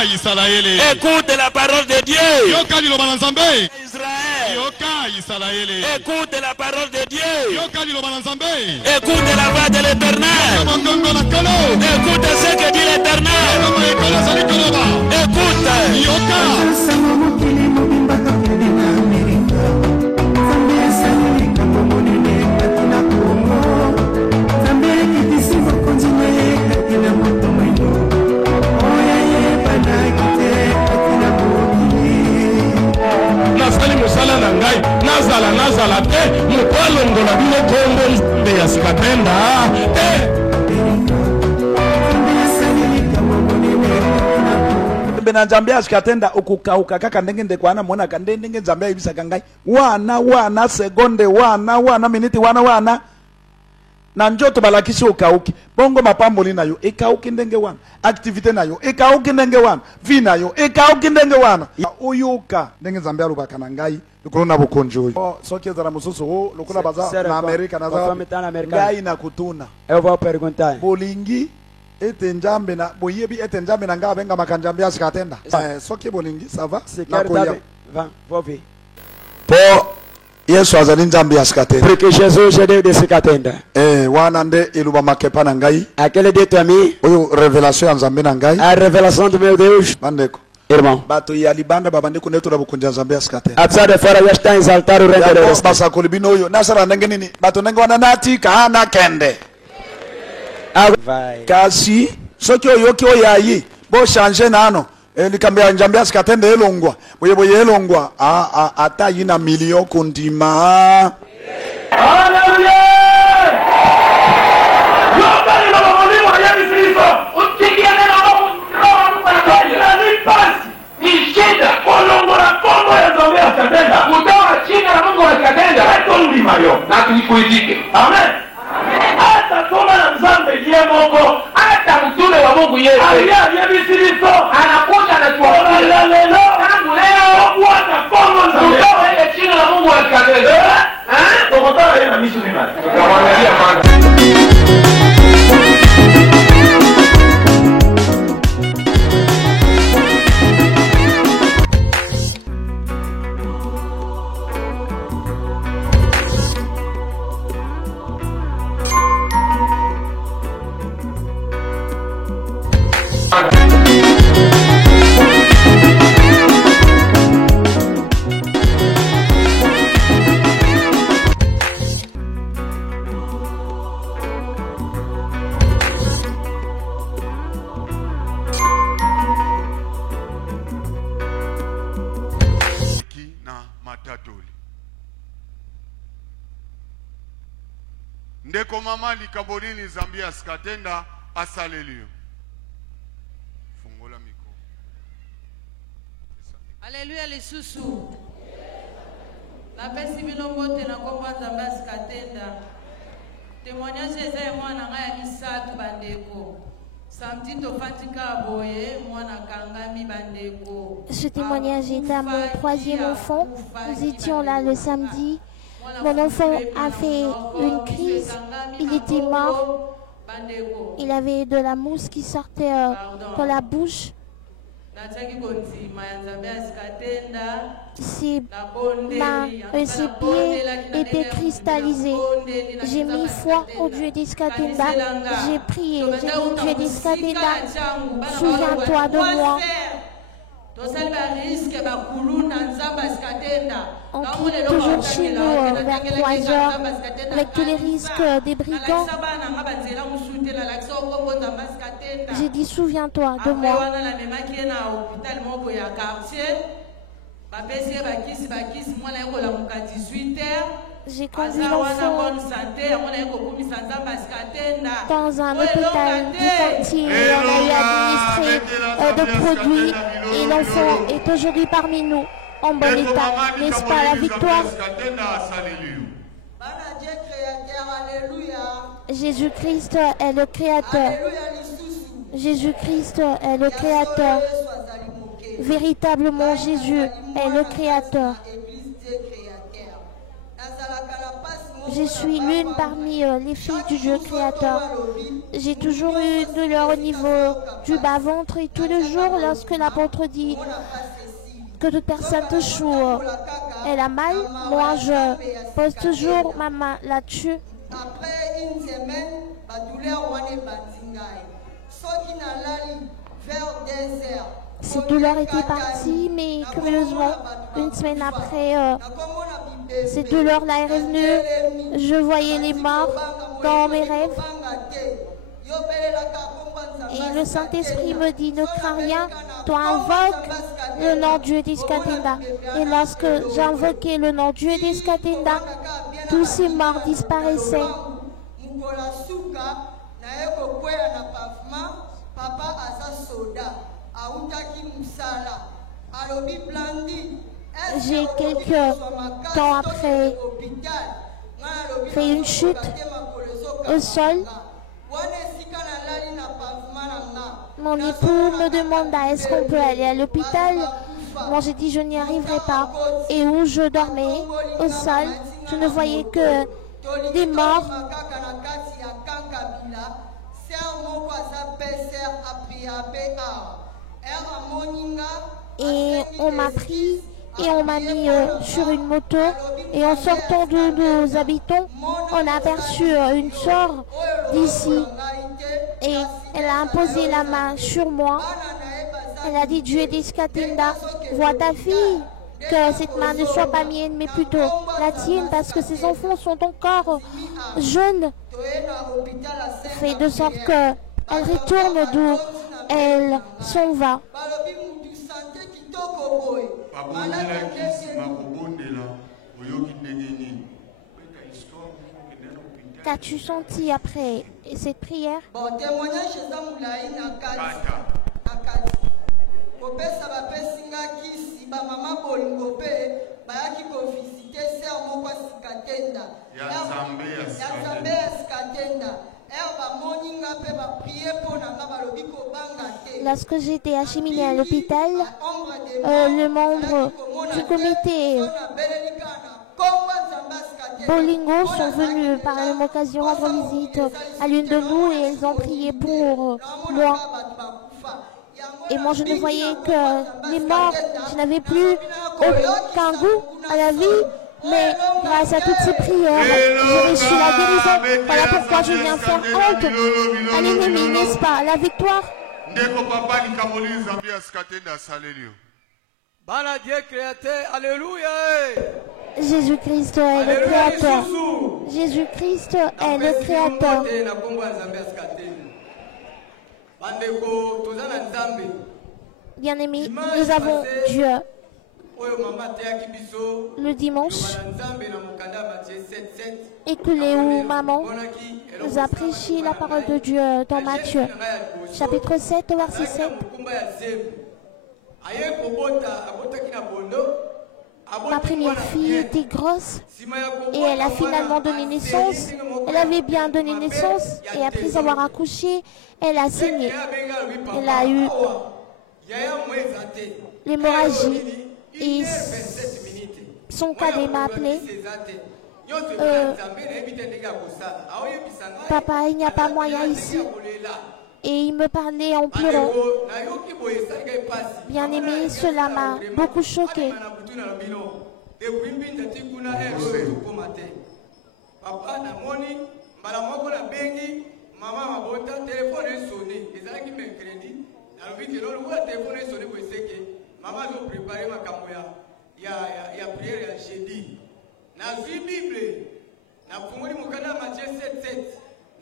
Écoute la parole de Dieu. Israël. Écoute la parole de Dieu. Écoute la voix de l'Éternel. Écoute ce que dit l'Éternel. Écoute. Nazala te mutwalongo na bino kombo nzambe ya sikatenda te bena nzambe ya sikatenda ukukauka kaka ndenge ndekwana mwana kande ndenge nzambe ya ibisa kangai wana sekonde wana miniti wana na njoto balakisi ukauki bongo mapamboli nayo ikauki ndenge wana activité nayo ikauki ndenge wana vi nayo ikauki ndenge wana uyuka ndenge nzambe ya lubaka na ngai lukuluna bukonjo soki ezala mususu lukula baza na Amerika na za ngai na kutuna eu vou perguntar bolingi ete njambe na boyebi ete njambe na nga benga makanjambe ya sikatenda soki bolingi ça va na koya vou ver po Yesu azali nzambe ya sikatenda porque Jesus é Deus de sikatenda wana nde iluba makepa na ngai aquele dito a mim oyo révélation ya nzambe na ngai a revelação do meu Deus bandeko irmão bato ya libanda babande kuneto na bukunja nzambe ya sikatenda apesar de fora já está a exaltar o reino de Deus basa kolibino oyo nasara ndenge nini bato ndenge wana nati kana kende vai kasi soki oyoki oyayi bo changer nano likambe ya nzambe ya sikatenda elongwa boye elongwa ata yina million kundima haleluya yobali na mwalimu wa Yesu Kristo utikia neno ni shida kolongola kombo ya nzambe ya sikatenda kutoka chini na Mungu wa sikatenda hato ndimayo na tulikuitike amen hata soma na nzambe ye Mungu hata mtume wa Mungu Yesu Kristo anakuja na tuombe leo tangu leo kuata kombo nzambe ile chini na Mungu wa sikatenda tokotana yeye na misu ni nani tukamwangalia kwanza ndeko mama likabolini nzambe ya sikatenda asalelio fungola miko Alléluia lisusu la pesi bino bote na komba nzambe ya sikatenda témoignage eza ya mwana ngai ya misatu bandeko samedi tofatika boye mwana kangami bandeko. Ce témoignage est à mon troisième enfant. Nous étions là le samedi. Mon enfant a fait une crise, il était mort, il avait de la mousse qui sortait par la bouche. Ses pieds étaient cristallisés. J'ai mis foi au Dieu d'Iskatenda, j'ai prié, j'ai dit Dieu d'Iskatenda, souviens-toi de moi. On quitte toujours chez nous vers 3 heures avec tous les risques des brigands. J'ai dit souviens-toi de moi. J'ai conduit l'enfant dans un hôpital du quartier et on a eu administré de produits et l'enfant est aujourd'hui parmi nous en bon état. N'est-ce pas la victoire? Jésus-Christ est le Créateur. Jésus-Christ est le Créateur. Véritablement, Jésus est le Créateur. Je suis l'une parmi les filles du Dieu créateur. J'ai toujours eu une douleur au niveau du bas-ventre et tous les jours, lorsque l'apôtre dit que toute personne touche ou elle a mal, moi je pose toujours ma main là-dessus. Après une semaine, la douleur est vers 2 heures. Cette douleur était partie, mais curieusement, une semaine après, cette douleur-là est revenue. Je voyais les morts dans mes rêves. Et le Saint-Esprit me dit, ne crains rien, toi invoque le nom Dieu d'Iskatenda. Et lorsque j'invoquais le nom Dieu d'Iskatenda, tous ces morts disparaissaient. J'ai quelques temps après fait une chute au sol. Mon époux me demanda est-ce qu'on peut aller à l'hôpital. Moi j'ai dit je n'y arriverai pas. Et où je dormais au sol, je ne voyais que des morts. Et on m'a pris et on m'a mis sur une moto. Et en sortant de nous habitons, on a aperçu une sœur d'ici. Et elle a imposé la main sur moi. Elle a dit Dieu d'Iskatenda, vois ta fille, que cette main ne soit pas mienne mais plutôt la tienne, parce que ses enfants sont encore jeunes. Fait de sorte qu'elle retourne d'où elle s'en va. Qu'as-tu senti après cette prière? Lorsque j'étais acheminée à l'hôpital, le membre du comité Bolingo sont venus par la même occasion rendre visite à l'une de nous et ils ont prié pour moi. Et moi je ne voyais que les morts, je n'avais plus aucun goût à la vie, mais grâce à toutes ces prières, j'ai reçu la guérison. Voilà pourquoi je viens faire honte à l'ennemi, n'est-ce pas? La victoire. Jésus-Christ est le Créateur. Jésus-Christ est le Créateur. Bien-aimés, nous avons Dieu. Le dimanche, écoulé où maman nous a prêché la parole de Dieu dans Matthieu, chapitre 7, verset 7. Ma première fille était grosse et elle a finalement donné naissance. Elle avait bien donné naissance et après avoir accouché, elle a saigné. Elle a eu l'hémorragie et son cadet m'a appelé. Papa, il n'y a pas moyen ici. Et il me parlait en pleurant. Bien aimé, cela m'a beaucoup choqué.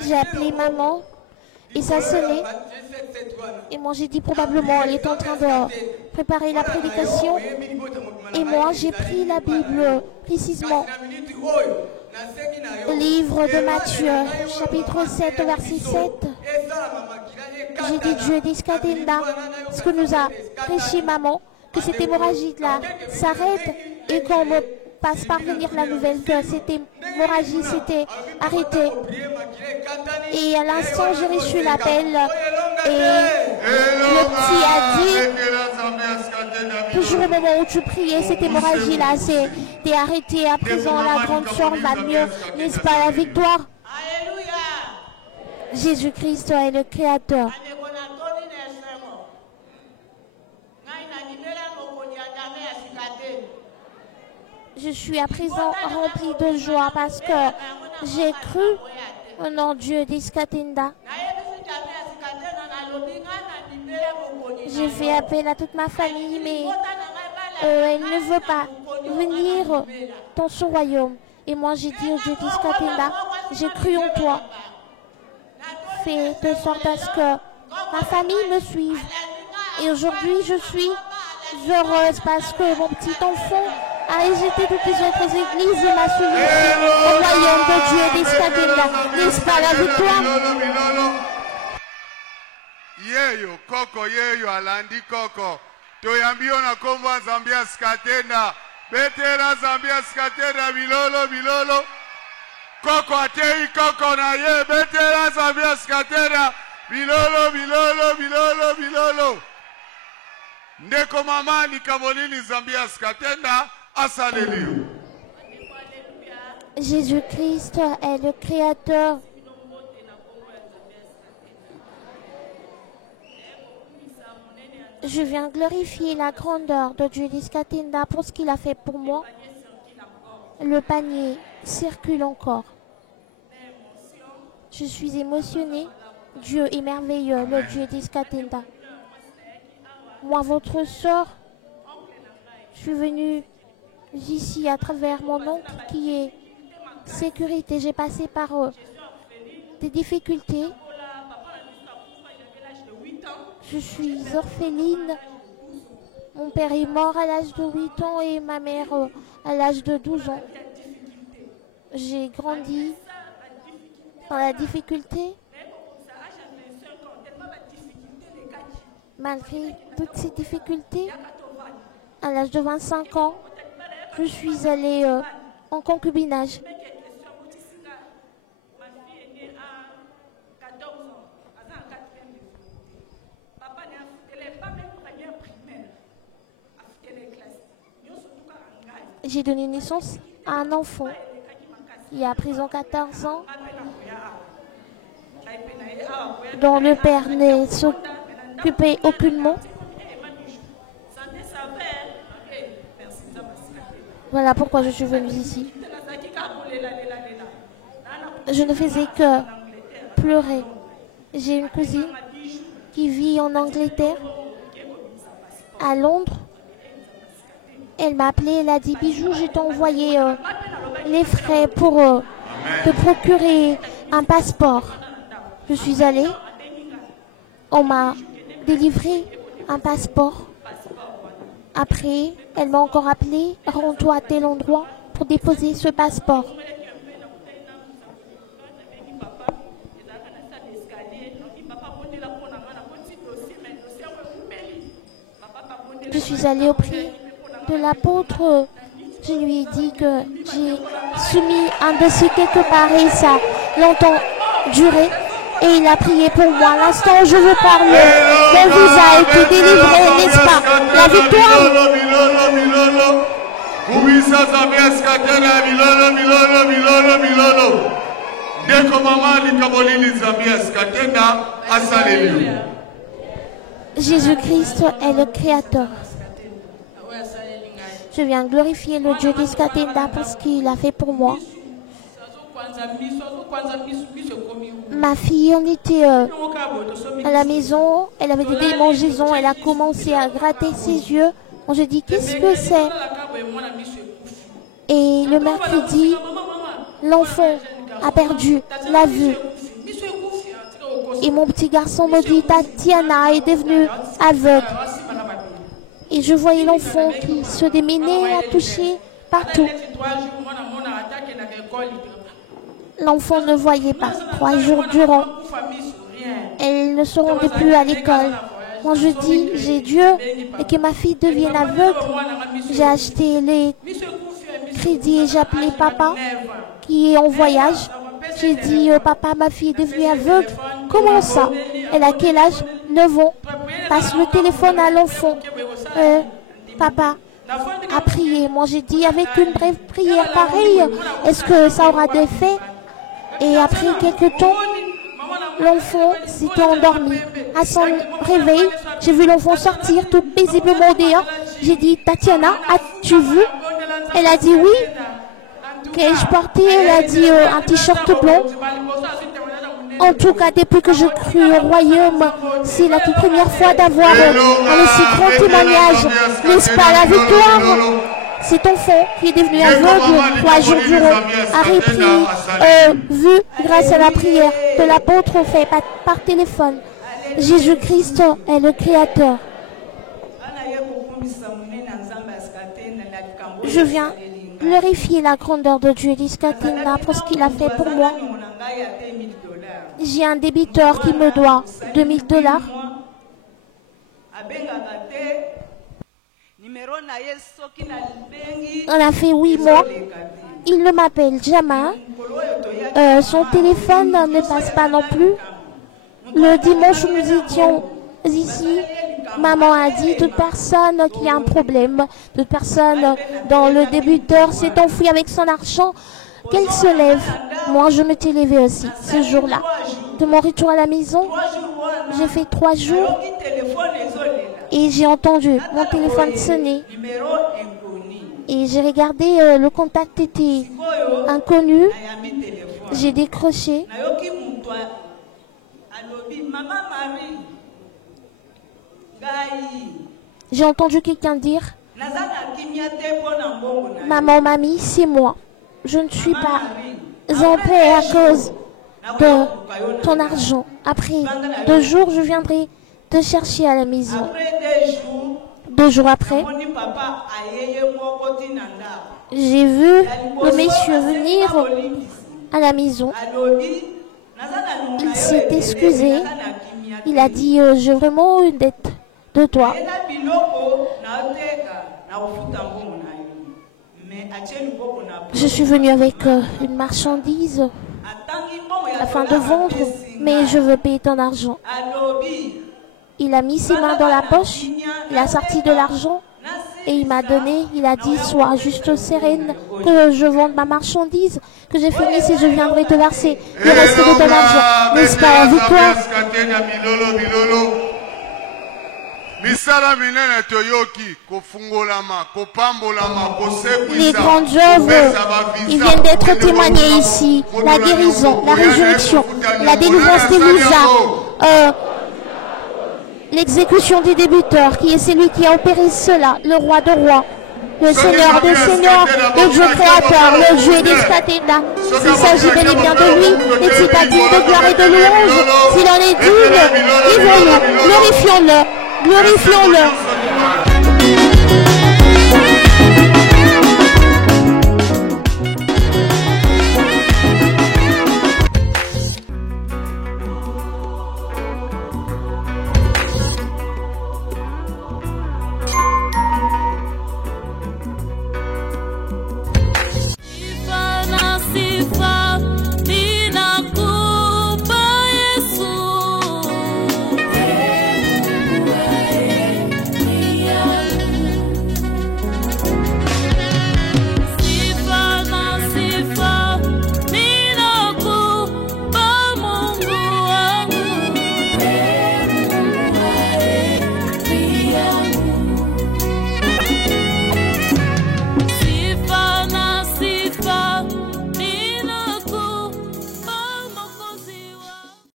J'ai appelé maman. Et ça sonnait. Et moi j'ai dit probablement elle est en train de préparer la prédication. Et moi j'ai pris la Bible précisément. Le livre de Matthieu, chapitre 7, verset 7. J'ai dit Dieu d'Iskatenda, ce que nous a prêché maman, que cette hémorragie-là s'arrête et qu'on me passe parvenir la nouvelle que cette hémorragie s'était arrêtée. Et à l'instant, j'ai reçu l'appel et le petit a dit, toujours au moment où tu priais, cette hémorragie-là s'est été arrêté. À présent, la grande sœur va mieux. N'est-ce pas la victoire? Jésus-Christ est le Créateur. Je suis à présent rempli de joie parce que j'ai cru au nom de Dieu d'Iskatenda. J'ai fait appel à toute ma famille, mais elle ne veut pas venir dans son royaume. Et moi, j'ai dit au Dieu d'Iskatenda, j'ai cru en toi. Fais de sorte à ce que ma famille me suive. Et aujourd'hui, je suis heureuse parce que mon petit enfant a rejeté toutes les autres églises et m'a suivi au royaume de Dieu d'Iskatenda. N'est-ce pas la victoire? Yeyo koko yeyo alandi koko toyambio na kombo Zambia Skatenda betera Zambia Skatenda bilolo koko atei koko na ye betera Zambia Skatenda bilolo ndeko mama likamolini Zambia Skatenda asaleliyo. Jésus-Christ est le Créateur. Je viens glorifier la grandeur de Dieu d'Iskatenda pour ce qu'il a fait pour moi. Le panier circule encore. Je suis émotionnée. Dieu est merveilleux, le Dieu d'Iskatenda. Moi, votre sœur, je suis venue ici à travers mon oncle qui est sécurité. J'ai passé par des difficultés. Je suis orpheline. Mon père est mort à l'âge de 8 ans et ma mère à l'âge de 12 ans. J'ai grandi dans la difficulté. Malgré toutes ces difficultés, à l'âge de 25 ans, je suis allée en concubinage. J'ai donné naissance à un enfant qui a à présent 14 ans, dont le père ne s'occupait aucunement. Voilà pourquoi je suis venue ici. Je ne faisais que pleurer. J'ai une cousine qui vit en Angleterre, à Londres. Elle m'a appelé, elle a dit: Bijou, je t'ai envoyé les frais pour te procurer un passeport. Je suis allée, on m'a délivré un passeport. Après, elle m'a encore appelé: rends-toi à tel endroit pour déposer ce passeport. Je suis allée auprès de l'apôtre. Je lui ai dit que j'ai soumis un dossier quelque part et ça a longtemps duré. Et il a prié pour moi. À l'instant où je veux parler, mon visa a été délivré, n'est-ce pas? La victoire. Jésus-Christ est le Créateur. Je viens glorifier le Dieu d'Iskatenda pour ce qu'il a fait pour moi. Ma fille en était à la maison, elle avait des démangeaisons, elle a commencé à gratter ses yeux. On se dit: qu'est-ce que c'est? Et le mercredi, l'enfant a perdu la vue. Et mon petit garçon me dit: Tatiana est devenue aveugle. Et je voyais l'enfant qui se démenait à toucher partout. L'enfant ne voyait pas. 3 jours durant, elle ne se rendait plus à l'école. Quand je dis j'ai Dieu et que ma fille devienne aveugle, j'ai acheté les crédits et j'ai appelé papa qui est en voyage. J'ai dit: papa, ma fille est devenue aveugle. Comment ça? Elle a quel âge? 9 ans. Passe le téléphone à l'enfant. Papa, à prier. Moi, j'ai dit avec une brève prière pareille, est-ce que ça aura d'effet? Et après quelques temps, l'enfant s'était endormi. À son réveil, j'ai vu l'enfant sortir tout paisiblement dehors. J'ai dit, Tatiana, as-tu vu? Elle a dit oui. Qu'ai-je porté? Elle a dit un t-shirt blanc. En tout cas, depuis que je crus au royaume, c'est la toute première fois d'avoir un aussi grand témoignage. N'est-ce pas la victoire? Cet enfant qui est devenu aveugle 3 jours durant a repris vue grâce à la prière de l'apôtre fait par téléphone. Jésus-Christ est le Créateur. Je viens glorifier la grandeur de Dieu d'Iskatina pour ce qu'il a fait pour moi. J'ai un débiteur qui me doit $2000. On a fait 8 mois. Il ne m'appelle jamais. Son téléphone ne passe pas non plus. Le dimanche où nous étions ici, maman a dit toute personne qui a un problème, toute personne dont le débiteur s'est enfui avec son argent, qu'elle se lève. Moi, je me suis levée aussi ce jour-là. De mon retour à la maison, j'ai fait 3 jours et j'ai entendu mon téléphone sonner. Et j'ai regardé, le contact était inconnu. J'ai décroché. J'ai entendu quelqu'un dire « Maman, mamie, c'est moi. Je ne suis pas en paix à cause de ton argent. Après 2 jours, je viendrai te chercher à la maison. » 2 jours après, j'ai vu le monsieur venir à la maison. Il s'est excusé. Il a dit « J'ai vraiment une dette de toi. » Je suis venue avec une marchandise afin de vendre, mais je veux payer ton argent. Il a mis ses mains dans la poche, il a sorti de l'argent et il m'a donné, il a dit sois juste sereine que je vende ma marchandise, que j'ai fini si je viendrai te verser le reste de ton argent. N'est-ce pas la victoire? Les grandes œuvres, ils viennent d'être témoignées ici. La guérison, la résurrection, la délivrance des Moussa, l'exécution des débuteurs, qui est celui qui a opéré cela, le roi de rois, le Seigneur des seigneurs, le Dieu créateur, le Dieu d'Iskatina. S'il s'agit bel et bien de lui, et s'il pas digne de gloire et de louange, s'il en est digne, vivons-le, glorifions-le, glorifions-le.